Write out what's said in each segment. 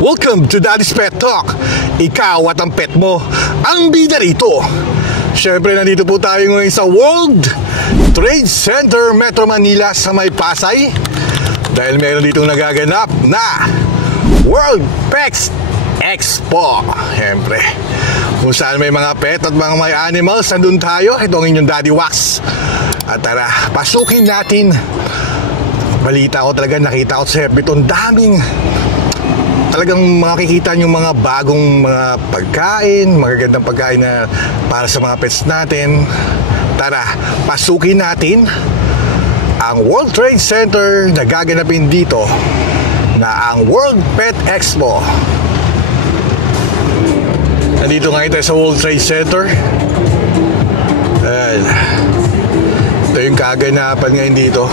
Welcome to Daddy's Pet Talk. Ikaw at ang pet mo ang bida rito. Siyempre, nandito po tayo ngayon sa World Trade Center, Metro Manila sa may Pasay. Dahil meron ditong nagaganap na World Pets Expo. Siyempre, kung saan may mga pet at mga may animals, nandun tayo. Ito ang inyong Daddy Wax. At tara, pasukin natin. Balita ko talaga, nakita ko sa FB itong daming talagang makikita nyo mga bagong mga pagkain, magagandang pagkain na para sa mga pets natin. Tara, pasukin natin ang World Trade Center na gaganapin dito na ang World Pet Expo. Nandito nga tayo sa World Trade Center. Ayan. Ito yung kaganapan ngayon dito.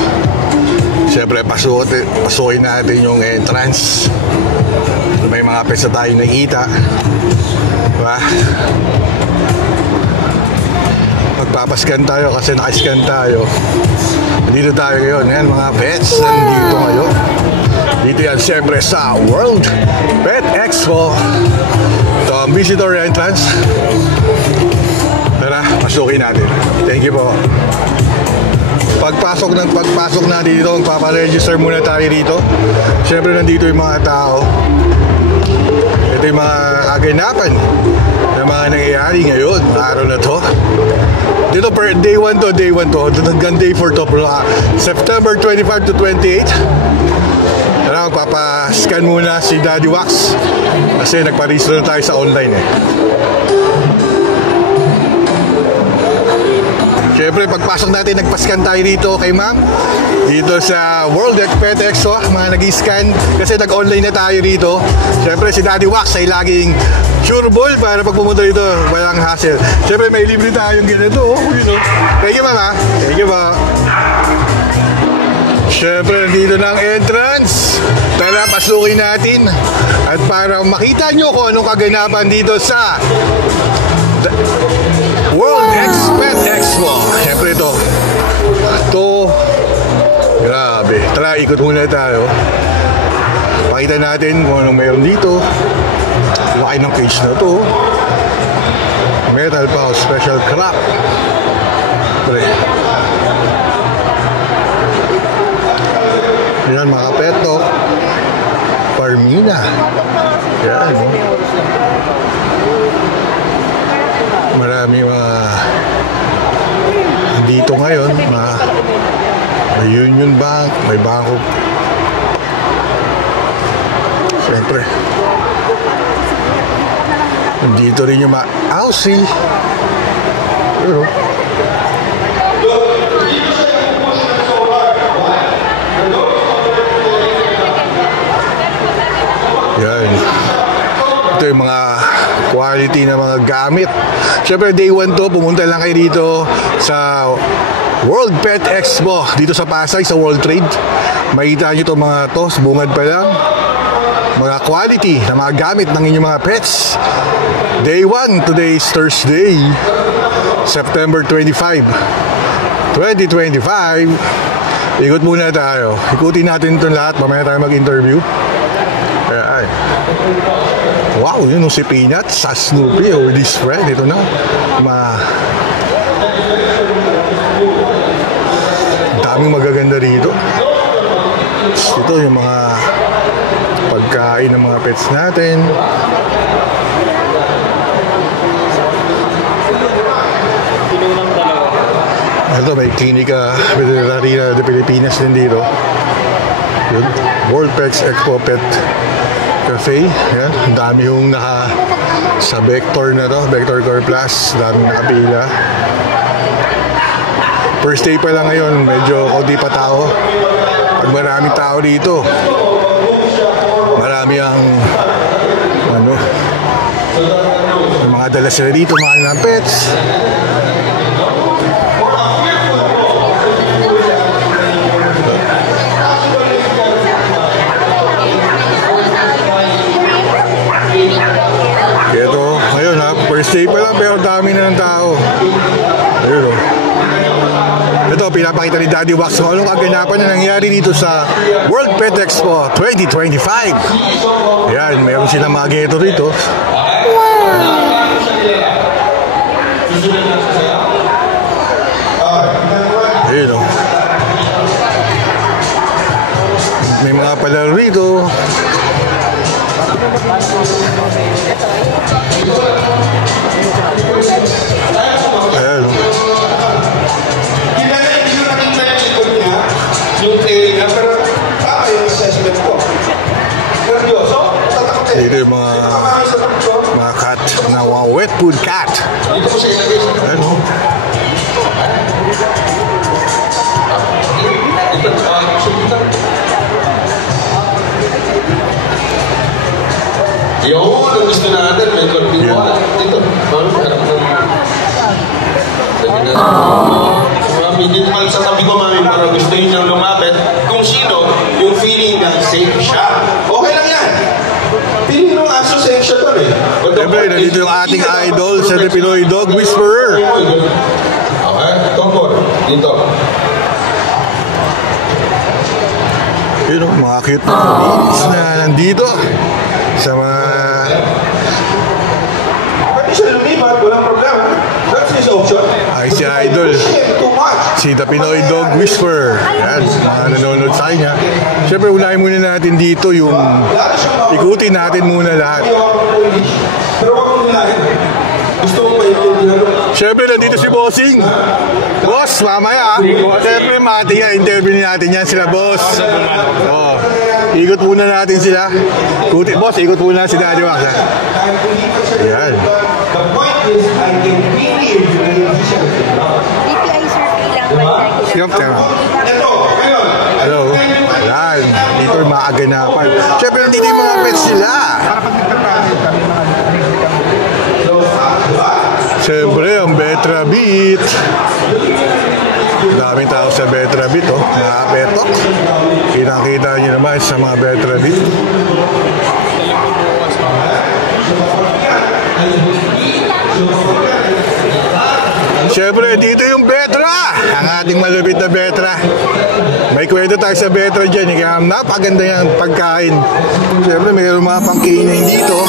Siyempre, pasukin natin yung entrance. May mga pets na tayo nakita. Diba? Magpapascan tayo kasi nakascan tayo. Dito tayo ngayon. Yan, mga pets nandito ngayon. Dito yan siyempre sa World Pet Expo. Ito ang visitor entrance. Tara, pasukin natin. Thank you po. Pagpasok natin dito, magpaparegister muna tayo dito. Siyempre nandito yung mga tao. Ito yung mga kaganapan na mga nangyayari ngayon, araw na to. Dito per day 1 to. Hanggang day 4 to. September 25 to 28. Tara, magpapascan muna si Daddy Wax. Kasi nagpa-register na tayo sa online eh. Siyempre, pagpasok natin, nagpascan tayo dito kay ma'am. Dito sa World Pet Expo, mga nag-scan. Kasi nag-online na tayo dito. Siyempre, si Daddy Wax ay laging sureball para pag pumunta dito, walang hassle. Siyempre, may libre tayong ganito. Thank you, ma'am. Thank you, ba. Siyempre, nandito na ang entrance. Tara, pasukin natin. At para makita nyo kung anong kaganapan dito sa World Pet Expo. Siyempre ito. Grabe. Tara, ikot muna tayo. Pakita natin kung anong meron dito. Laki ng cage na to. Metal pa, special crap. Pre. Yan, mga peto. Parmina. Yan. Marami mga dito ngayon, may Union Bank, may Bangko. Siyempre, dito rin yung mga Aussie. Pero yan, ito yung mga quality na mga gamit. Siyempre, day 1 to, pumunta lang kayo dito sa World Pet Expo dito sa Pasay, sa World Trade. Makita nyo itong mga to, bungad pa lang. Mga quality na mga gamit ng inyong mga pets. Day 1, today is Thursday, September 25, 2025. Ikot muna tayo. Ikutin natin itong lahat, mamaya tayo mag-interview. Ayan. Wow, yun si Peanut sa Snoopy or this friend. Ito na. Daming magaganda rito. Ito yung mga pagkain ng mga pets natin. Ito may Klinika Veterinaria de Pilipinas din dito. Yun. World Pets Expo Pet Cafe. Yan. Ang dami yung sa Vector na to, Vector Core Plus. Daming nakapila. First day pa lang ngayon, medyo kaunti pa tao. Pag maraming tao dito, marami ang yung mga dala sila dito, mga ng pets. First day pa lang pero dami na ng tao. Ayun o. Ito, pinapakita ipapakita ni Daddy Wax kung anong kaganapan na nangyari dito sa World Pet Expo 2025. Yan, mayroon silang mga geto rito. Ayun o. May mga palaro rito. Ayan o. Dito yung mga cat na wet food cat. Ayan o. Yung gusto natin, may konting wala. Dito, harap ng mga pal sa tabi ko, mami, para gusto yun niyang lumapit. Kung sino, yung feeling na safe siya. Okay lang yan. Feeling ng aso, safe siya to eh. Siyempre, nandito yung ating idol sa Pinoy Dog Whisperer. Okay, tungkol. Dito. Yun o, mga cute na babies na nandito sa mga... Pwede siya lumipat, walang problema. That's his option. Ay, si idol. Si The Pinoy Dog Whisperer. Yan, mga nanonood sa kanya. Siyempre, unahin muna natin dito yung... Ikutin natin muna lahat. Pero wag mong unahin. Gusto mong maintindihan. Siyempre, nandito si Bossing. Boss, mamaya. Siyempre, interview natin yan sila, boss. Oh, ikot muna natin sila. Boss, ikot muna si Daddy Wax. Ayan. The point is, I can really enjoy DTI survey lang ba? Yup, tama. Ito, ngayon. Hello. Ayan. Dito yung mga aganapan. Siyempre, nandito yung mga pets sila. Siyempre, ang Betra Beat. Daming tao sa Betra Beat, oh. Mga petok. Kinakita nyo naman sa mga Betra Beat. Siyempre, dito yung Betra. Ang ating malupit na Betra. May kwento tayo sa Betra dyan. Kaya napaganda yung pagkain. Siyempre, mayroon mga pangkainin dito.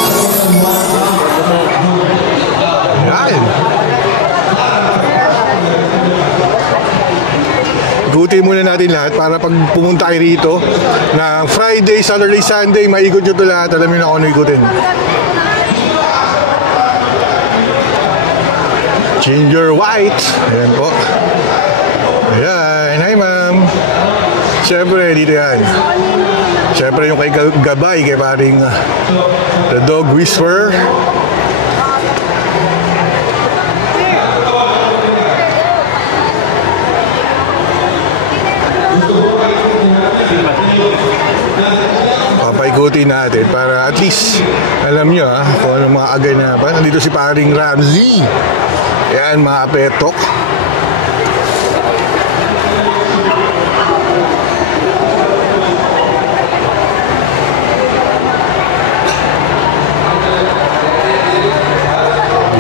Ayan. Ikutin muna natin lahat para pag pumunta kayo rito na Friday, Saturday, Sunday, maikot nyo ito lahat. Alam nyo na kung ano ikutin. Ginger White. Ayan po. Ayan. Hi, ma'am. Siyempre, dito yan. Siyempre, yung kay Gabay, kay paring The Dog Whisperer. Papaikutin natin para at least alam nyo kung anong mga aganapan. Nandito si paring Ramsey. Yan, mga petok.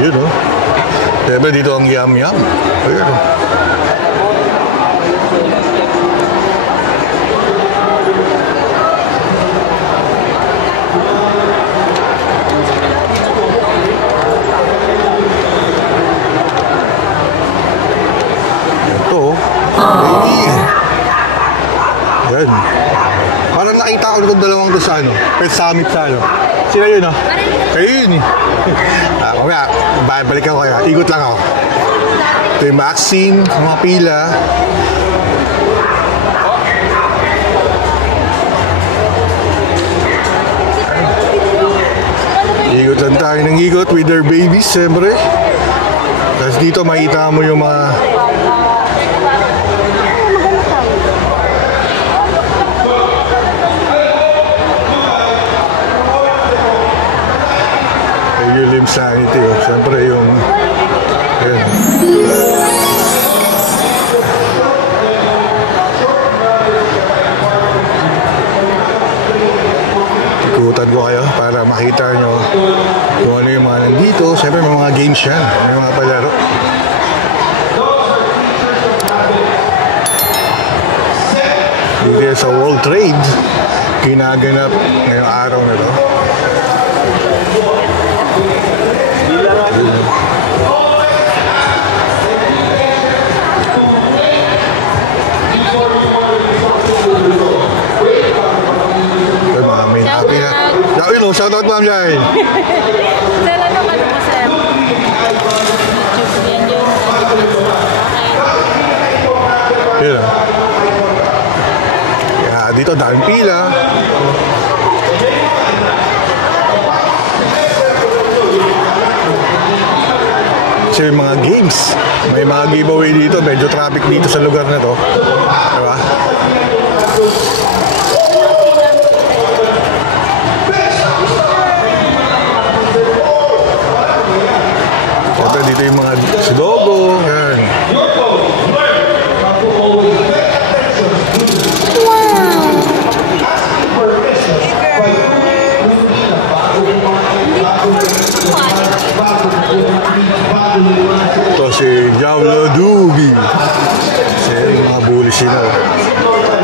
Yun o. Siyempre dito ang yam-yam. Ayun o. Yan. Parang nakita ko itong dalawang to sa Pet Summit sa Sila yun Kayo yun Kaya, balik ako kaya. Ikot lang ako. Ito yung Maxine, mga pila. Ikot lang tayo ng ikot with their babies, siyempre. Tapos dito makita mo yung mga sanity, siyempre yung yun. Ikutan ko kayo para makita nyo kung ano yung mga nandito. Siyempre may mga games yan, may mga palaro. Dito yan sa World Trade. Ginaganap ngayong araw na to. Ay, mami, happy na. Dawin mo, shoutout ma'am Jai. Sir, ano ka naman, sir? YouTube yan yun. Yun. Kaya dito, daming pila. Kasi may mga games. May mga giveaway dito. Medyo traffic dito sa lugar na to. Diba? Siyempre dito yung mga silogo. Yan. Ito si Diablo Dugi. Kasi mga bullish yun.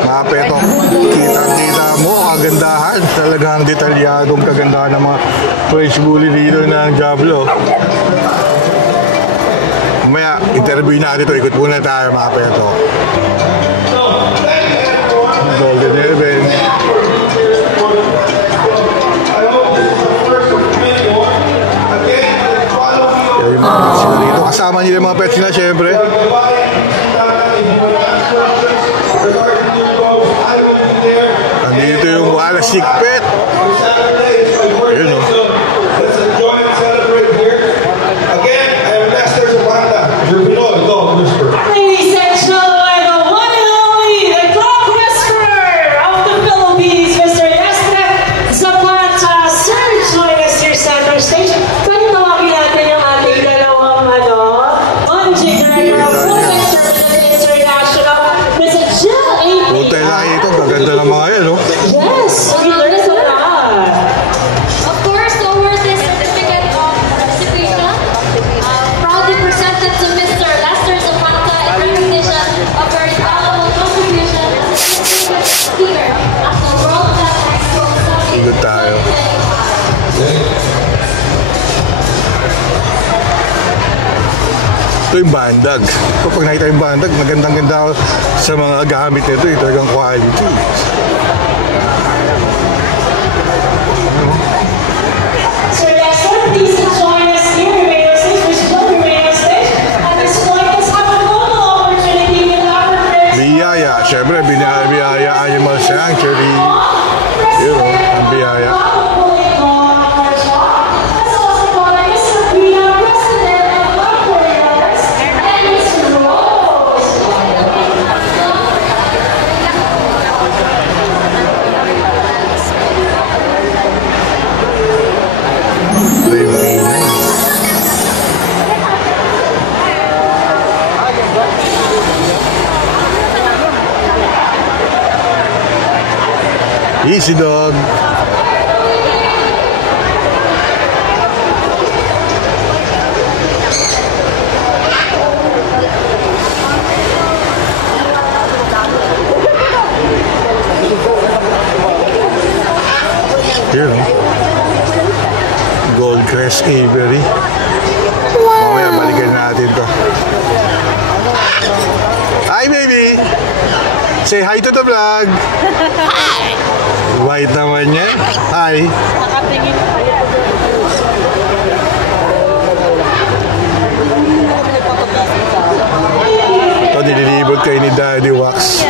Mga peto. Kita-kita mo kagandahan. Talagang detalyadong kagandahan ng mga fresh bully dito ng Diablo. Mamaya, interview natin ito. Ikot muna tayo mga peto. Golden Heaven. Yung mga pets nila dito. Kasama nila yung mga pets nila, syempre. Nandito yung Walasik Pet. Ayun o. Let's enjoy and celebrate here. Again, I'm Lester Zapata. You're below, go, whisper. Ladies and gentlemen, the one and only, the Dog Whisperer of the Philippines, Mr. Lester Zapata. Sir, join us here center stage. Pwede tawagin natin yung ating dalawang managing director of Food International, Ms. Jill A. Hotel na ito. Gaganda ng mga yan, no? Yes, we learned a lot. Of course, the award is certificate of participation. Proudly presented to Mr. Lester Zapata in recognition of her invaluable contribution as a speaker at the World Pet Expo Good tayo. Ito yung bandag. Kapag nakita yung bandag, magandang-ganda sa mga gamit nito. Ito yung quality. Sir Lester, please join us here. Remain on stage. Ms. Jill, remain on stage. And Ms. Floyd have a global opportunity with our friends. Biyaya. Siyempre, biyaya Animal Sanctuary. Yun o, ang biyaya. Ito yung ingay. Easy dog. Here, Goldcrest Avery. Mamaya balikan natin to. Hi, baby! Say hi to the vlog! Hi! White naman yan. Hi! Nakatingin pa Ito, nililibot kayo ni Daddy Wax.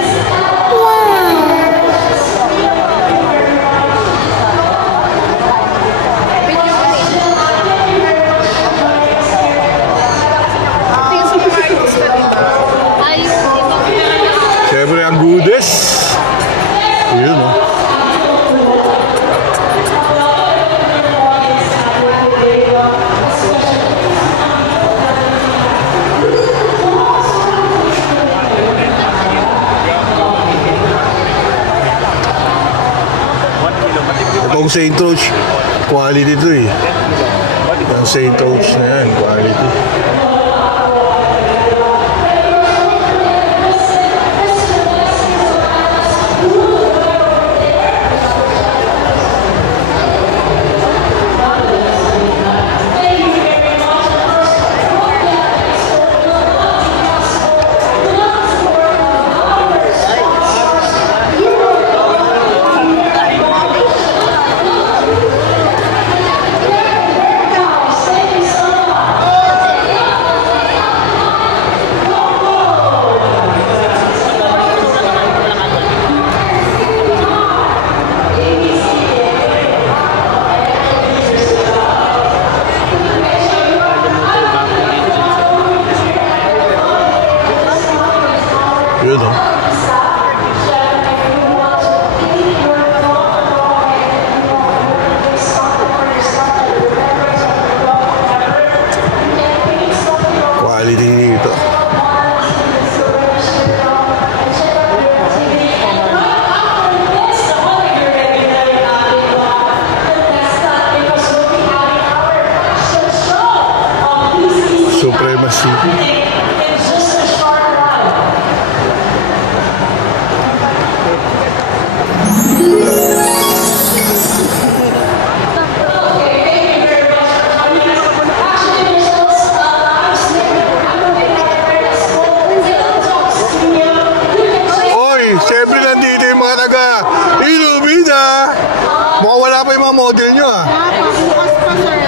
Siyempre, ang goodies. Yun, no? Itong St. Roach, quality ito eh. Ang St. Roach na yan, quality. mga model nyo ah. Bukas pa, sir.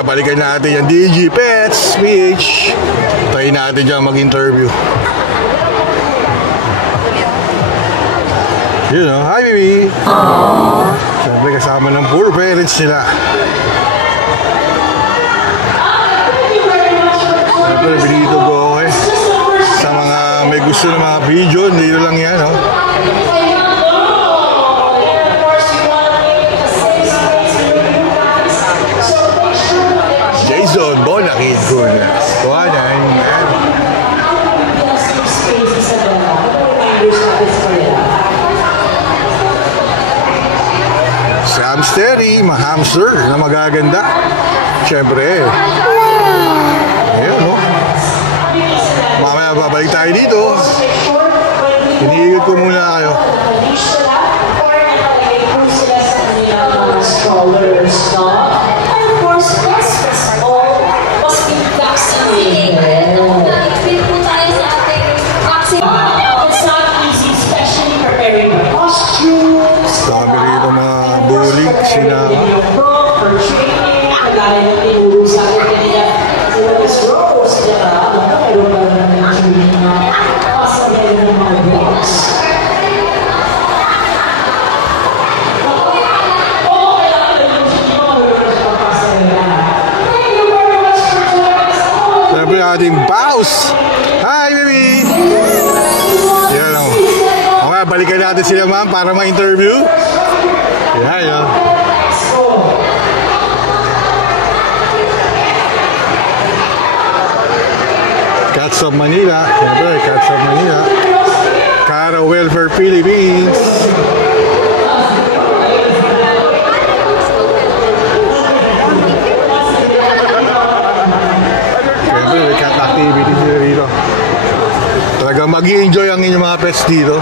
Balikan natin yung DG Pets PH. Try natin dyan mag-interview. Yun o, hi baby. Siyempre kasama ng poor parents nila. Siyempre binito ko eh. Sa mga may gusto ng mga video, dito lang yan o. Jason Bonakid ko na. Kuhanan. Sam Sterry, ma-hamster na magaganda. Siyempre. Ayan, no? Mamaya babalik tayo dito. Hinihigot ko muna kayo. Sabi rito mga bulig sila. Sabi ating boss. Hi baby. Yan o. Okay, balikan natin sila ma'am para ma-interview. Yan o. Cats of Manila. Siyempre, Cats of Manila. Cara Welfare Philippines. Siyempre, may cat activities nila dito. Talagang mag-i-enjoy ang inyong mga pets dito.